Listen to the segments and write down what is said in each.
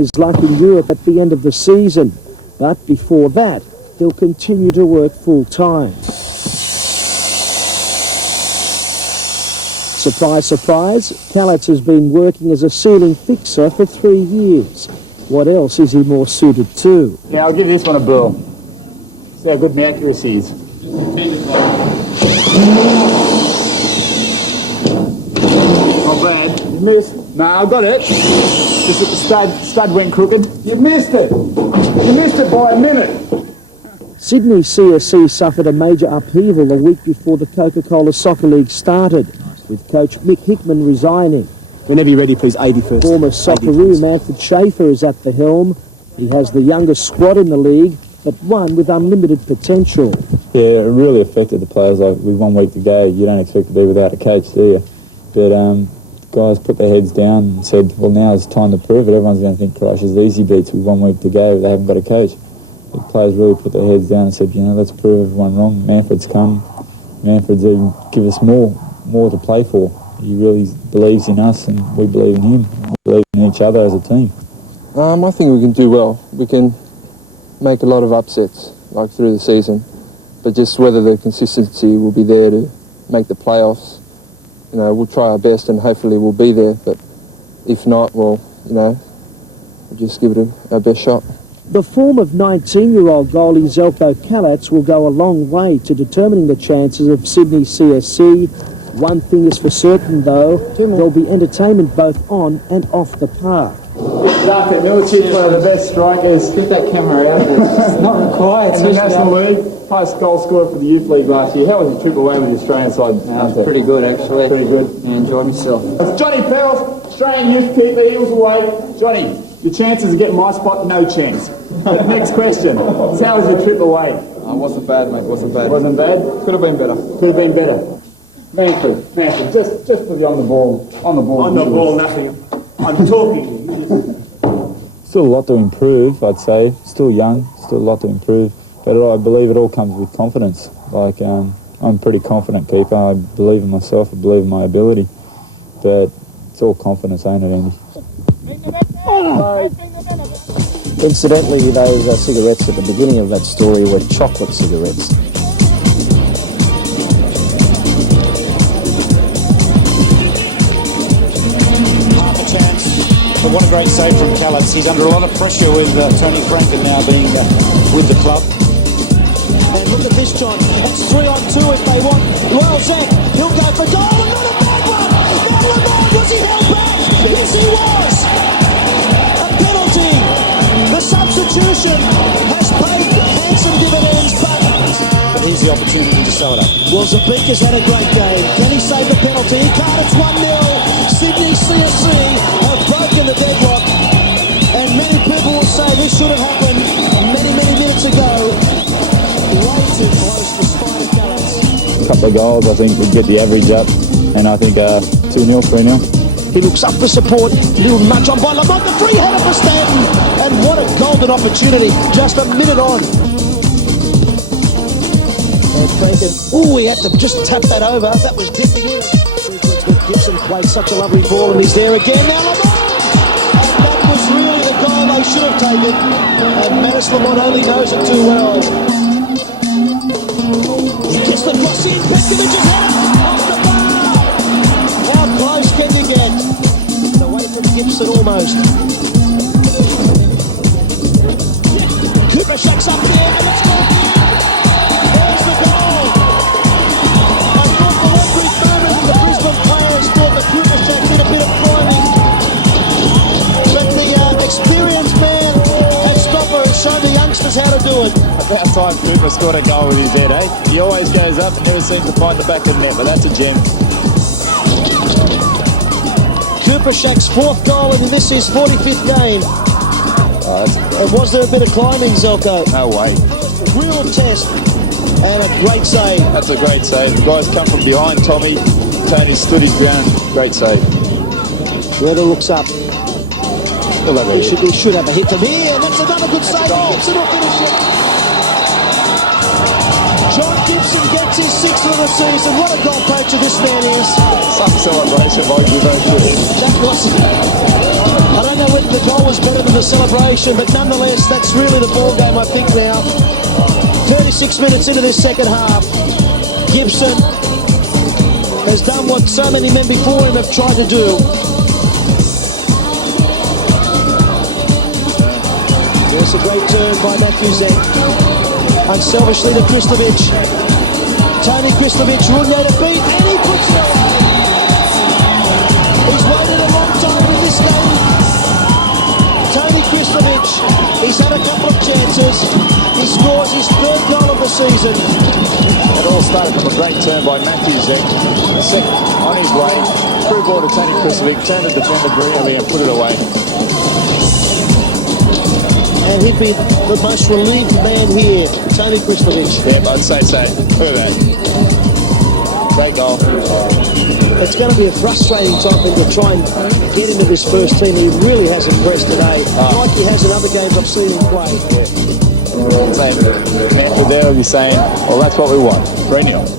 his luck in Europe at the end of the season. But before that, he'll continue to work full-time. Surprise, surprise, Callets has been working as a ceiling fixer for 3 years. What else is he more suited to? Yeah, I'll give this one a burl. See how good my accuracy is. Not bad. You missed. Nah, I got it. Just that the stud went crooked. You missed it. You missed it by a minute. Sydney CSC suffered a major upheaval a week before the Coca-Cola Soccer League started, with coach Mick Hickman resigning. Whenever you're ready, please, 81st. Former Socceroo Manfred Schaefer is at the helm. He has the youngest squad in the league, but one with unlimited potential. Yeah, it really affected the players. Like, with 1 week to go, you don't expect to be without a coach, do you? But guys put their heads down and said, well, now it's time to prove it. Everyone's going to think Croatia's easy beats with 1 week to go. They haven't got a coach. The players really put their heads down and said, you know, let's prove everyone wrong. Manfred's come. Manfred's even give us more to play for. He really believes in us and we believe in him. We believe in each other as a team. I think we can do well. We can make a lot of upsets, like through the season, but just whether the consistency will be there to make the playoffs. You know, we'll try our best and hopefully we'll be there, but if not, well, you know, we'll just give it our best shot. The form of 19-year-old goalie Zeljko Callets will go a long way to determining the chances of Sydney CSC. One thing is for certain, though, there'll be entertainment both on and off the park. Darko Milicic's one of the best strikers. Get that camera out. It's not required. In the National League, highest goal scorer for the Youth League last year. How was the trip away with the Australian side? Pretty good, actually. Pretty good. I enjoyed myself. It's Johnny Pell, Australian youth keeper, Eels away. Johnny, your chances of getting my spot, no chance. Next question. So how was your trip away? Wasn't bad, mate. Wasn't bad. Wasn't bad? Could have been better. Could have been better. Manfred, just for the on the ball. On the ball, nothing. I'm talking. Still a lot to improve, I'd say. Still young, still a lot to improve. But I believe it all comes with confidence. Like, I'm a pretty confident keeper. I believe in myself, I believe in my ability. But it's all confidence, ain't it, Andy? Incidentally, those cigarettes at the beginning of that story were chocolate cigarettes. But what a great save from Callets. He's under a lot of pressure with Tony Franken now being with the club. And look at this, John. It's 3-on-2 if they want. Well, Zach, he'll go for goal. And not a bad one. Not was he held back? Yes, he was. A penalty. The substitution has paid handsome dividends, but here's the opportunity to sew it up. Well, Zabika's had a great game. Can he save the penalty? He can't. It's 1-0. Sydney CSC have broken the deadlock, and many people will say this should have happened many minutes ago. Way too close to Spider Callets. A couple of goals, I think we'd get the average up, and I think 2-0, 3-0. He looks up for support, little nudge on by Lamont, the free header for Stanton, and what a golden opportunity, just a minute on. Oh, he had to just tap that over, that was drifting in. Gibson played such a lovely ball and he's there again now. Lamont! And that was really the goal they should have taken. And Manus Lamont only knows it too well. He gets the cross in. Petkovic's header off the bar. How close can you get? Away from Gibson almost. Cooper shakes up there and it's gone. There's the goal. I thought for one brief moment the Brisbane players thought that Cooper Shack did a bit of climbing. But the experienced man and stopper has shown the youngsters how to do it. About time Cooper scored a goal with his head, eh? He always goes up and never seems to find the back of the net, but that's a gem. Cooper Shack's 4th goal and this is 45th game. And was there a bit of climbing, Zelko? No way. Real test and a great save. That's a great save. The guys come from behind Tommy. Tony stood his ground. Great save. Weather looks up. He should have a hit from here. And that's another good save. Gibson will finish it. John Gibson gets his 6th of the season. What a goal poacher this man is. Some celebration might be very good. That was... I don't know where the goal was better than the celebration, but nonetheless, that's really the ball game, I think, now. 36 minutes into this second half. Gibson has done what so many men before him have tried to do. There's a great turn by Matthew Zek. Unselfishly to Krislovic. Tony Krislovic wouldn't have to beat, and he puts it away. He's waited a long time in this game. Tony Krislovic, he's had a couple of chances. He scores his third goal of the season. It all started from a great turn by Matthew Zek. Second on his way, through ball to Tony Kristovic, turned the defender brilliantly and put it away. And he'd be the most relieved man here, Tony Kristovic. Yeah, I'd say so. Look at that. Great goal. It's going to be a frustrating type thing to try and get into this first team. He really has impressed today, like he has in other games I've seen him play. Manfred there will be saying, well, that's what we want. 3-0.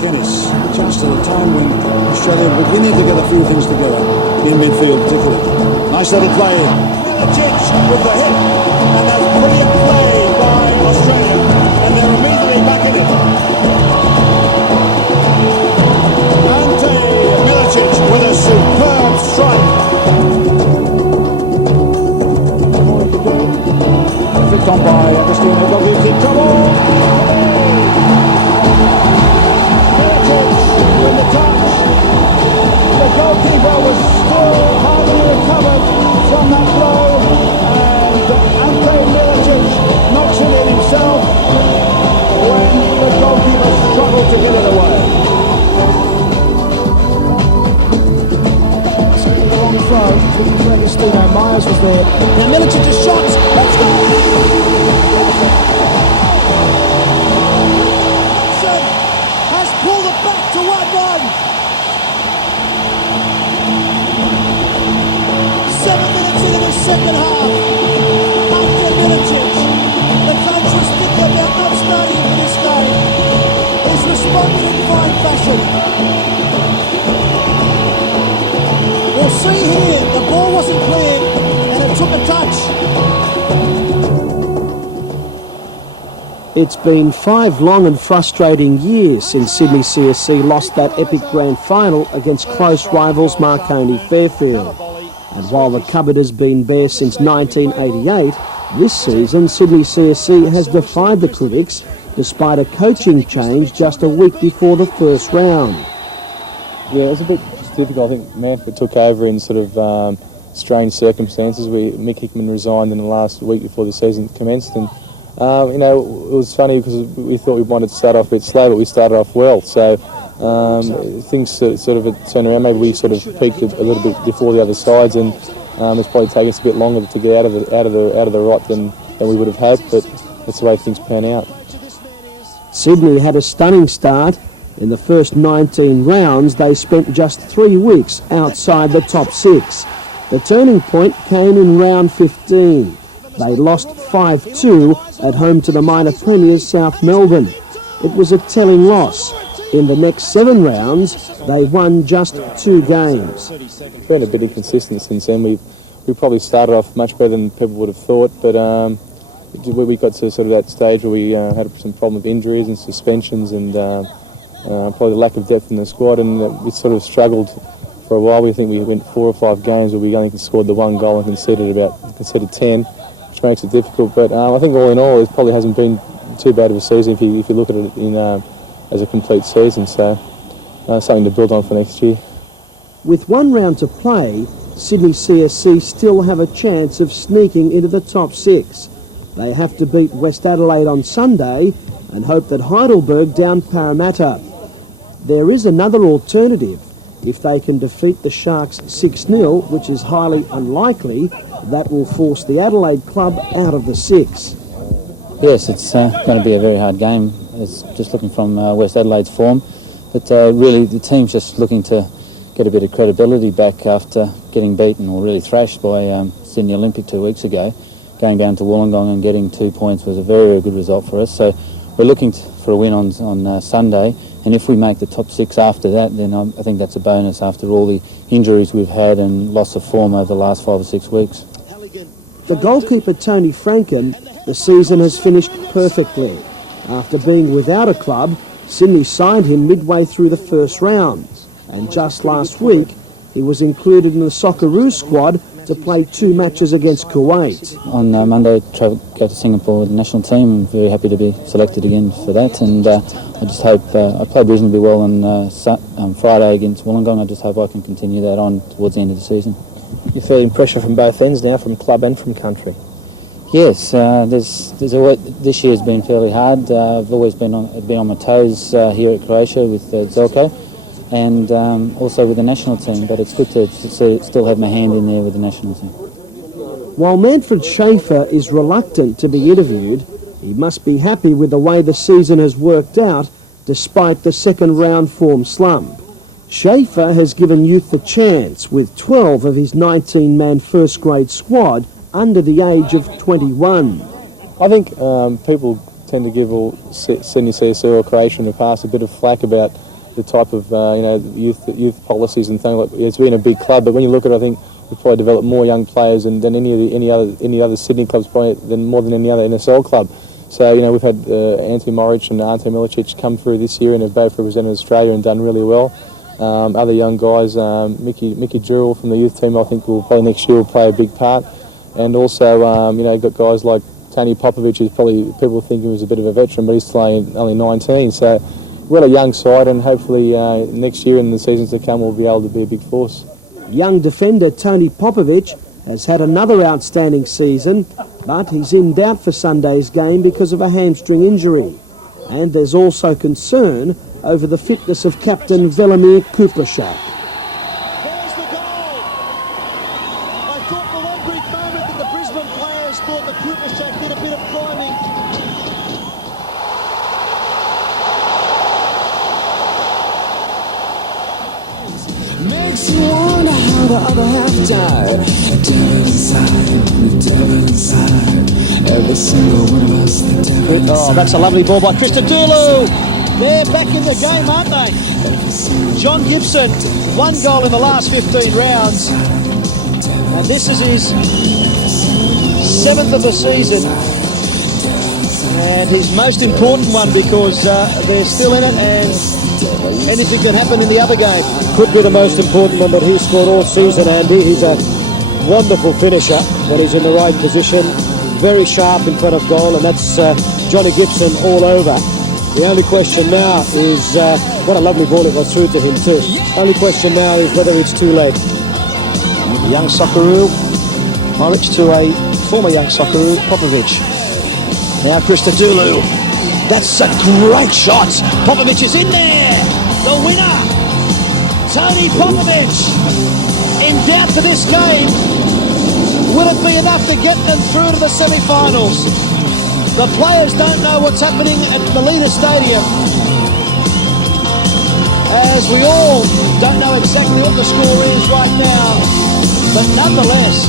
Kennis, chance to the time when Australia are beginning to get a few things together, in midfield particularly. Nice little play. Milicic with the hit, and that's brilliant play by Australia, and they're immediately back in it. Ante Milicic with a superb strike. Flicked on by Agostino Doguti. Trouble! In the touch, the goalkeeper was still hardly recovered from that blow, and Ante Milicic knocks it in himself when the goalkeeper struggled to get it away. Second the long throw, looking for Agostino. Myers was there. Now Milicic is shot. Let's go! Pulled it back to 1-1. 7 minutes into the second half. After Milicic, the coach was thinking about not starting for this game. He's responded in fine fashion. We'll see here, the ball wasn't cleared and it took a touch. It's been 5 long and frustrating years since Sydney CSC lost that epic grand final against close rivals Marconi Fairfield. And while the cupboard has been bare since 1988, this season Sydney CSC has defied the critics despite a coaching change just a week before the first round. Yeah, it was a bit difficult. I think Manfred took over in sort of strange circumstances. Mick Hickman resigned in the last week before the season commenced, and you know, it was funny because we thought we wanted to start off a bit slow, but we started off well. So things sort of turned around. Maybe we sort of peaked a little bit before the other sides, and it's probably taken us a bit longer to get out of the rut than we would have hoped. But that's the way things pan out. Sydney had a stunning start. In the first 19 rounds, they spent just 3 weeks outside the top 6. The turning point came in round 15. They lost 5-2 at home to the minor premiers South Melbourne. It was a telling loss. In the next 7 rounds, they won just 2 games. It's been a bit inconsistent since then. We probably started off much better than people would have thought, but we got to sort of that stage where we had some problem with injuries and suspensions and probably the lack of depth in the squad, and we sort of struggled for a while. We think we went 4 or 5 games where we only scored the 1 goal and conceded 10. Which makes it difficult, but I think all in all it probably hasn't been too bad of a season if you look at it in as a complete season, so something to build on for next year. With 1 round to play, Sydney CSC still have a chance of sneaking into the top 6. They have to beat West Adelaide on Sunday and hope that Heidelberg down Parramatta. There is another alternative. If they can defeat the Sharks 6-0, which is highly unlikely, that will force the Adelaide club out of the 6. Yes, it's going to be a very hard game. It's just looking from West Adelaide's form. But really, the team's just looking to get a bit of credibility back after getting beaten or really thrashed by Sydney Olympic 2 weeks ago. Going down to Wollongong and getting 2 points was a very, very good result for us. So we're looking for a win on Sunday And if we make the top 6 after that, then I think that's a bonus after all the injuries we've had and loss of form over the last 5 or 6 weeks. For goalkeeper Tony Franken, the season has finished perfectly. After being without a club, Sydney signed him midway through the first round. And just last week, he was included in the Socceroos squad to play 2 matches against Kuwait. On Monday, go to Singapore with the national team. I'm very happy to be selected again for that, and I just hope I played reasonably well on Friday against Wollongong. I just hope I can continue that on towards the end of the season. You're feeling pressure from both ends now, from club and from country. Yes, this year has been fairly hard. I've always been on my toes here at Croatia with Zelko, and also with the national team, but it's good to still have my hand in there with the national team. While Manfred Schaefer is reluctant to be interviewed, he must be happy with the way the season has worked out despite the second round form slump. Schaefer has given youth a chance with 12 of his 19-man first grade squad under the age of 21. I think people tend to give Sydney CSL or Croatia in the past a bit of flack about the type of youth policies and things. Like, it's been a big club, but when you look at it, I think we've probably developed more young players than any other Sydney clubs, probably more than any other NSL club. So we've had Ante Moric and Ante Milicic come through this year and have both represented Australia and done really well. Other young guys, Mickey Jewell from the youth team, I think will probably next year will play a big part. And also, got guys like Tony Popovic, who's probably people think he was a bit of a veteran, but he's still only 19. So we're a young side, and hopefully next year and the seasons to come, we'll be able to be a big force. Young defender Tony Popovic has had another outstanding season, but he's in doubt for Sunday's game because of a hamstring injury. And there's also concern over the fitness of captain Velimir Kupršak. There's the goal! I thought for one brief moment that the Brisbane players thought that Kupršak did a bit of climbing. Makes you wonder how the other half died. The devil inside, every single one of us, the devil inside. Oh, that's a lovely ball by Christodoulou. They're back in the game, aren't they? John Gibson, 1 goal in the last 15 rounds. And this is his 7th of the season. And his most important one because they're still in it and anything can happen in the other game. Could be the most important one that he's scored all season, Andy. He's a wonderful finisher when he's in the right position. Very sharp in front of goal, and that's Johnny Gibson all over. The only question now is, what a lovely ball it was through to him too. Only question now is whether it's too late. Young Socceroo, Moric to a former young Socceroo, Popovic. Now Christodoulou. That's a great shot. Popovic is in there. The winner, Tony Popovic. In doubt for this game. Will it be enough to get them through to the semi-finals? The players don't know what's happening at Melita Stadium, as we all don't know exactly what the score is right now. But nonetheless,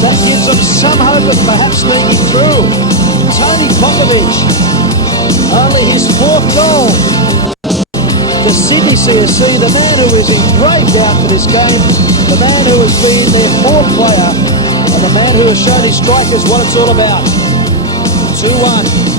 that gives them some hope of perhaps sneaking through. Tony Popovic, only his 4th goal. The Sydney CSC, the man who is in great doubt for this game, the man who has been their 4th player, and the man who has shown his strikers what it's all about. 2-1.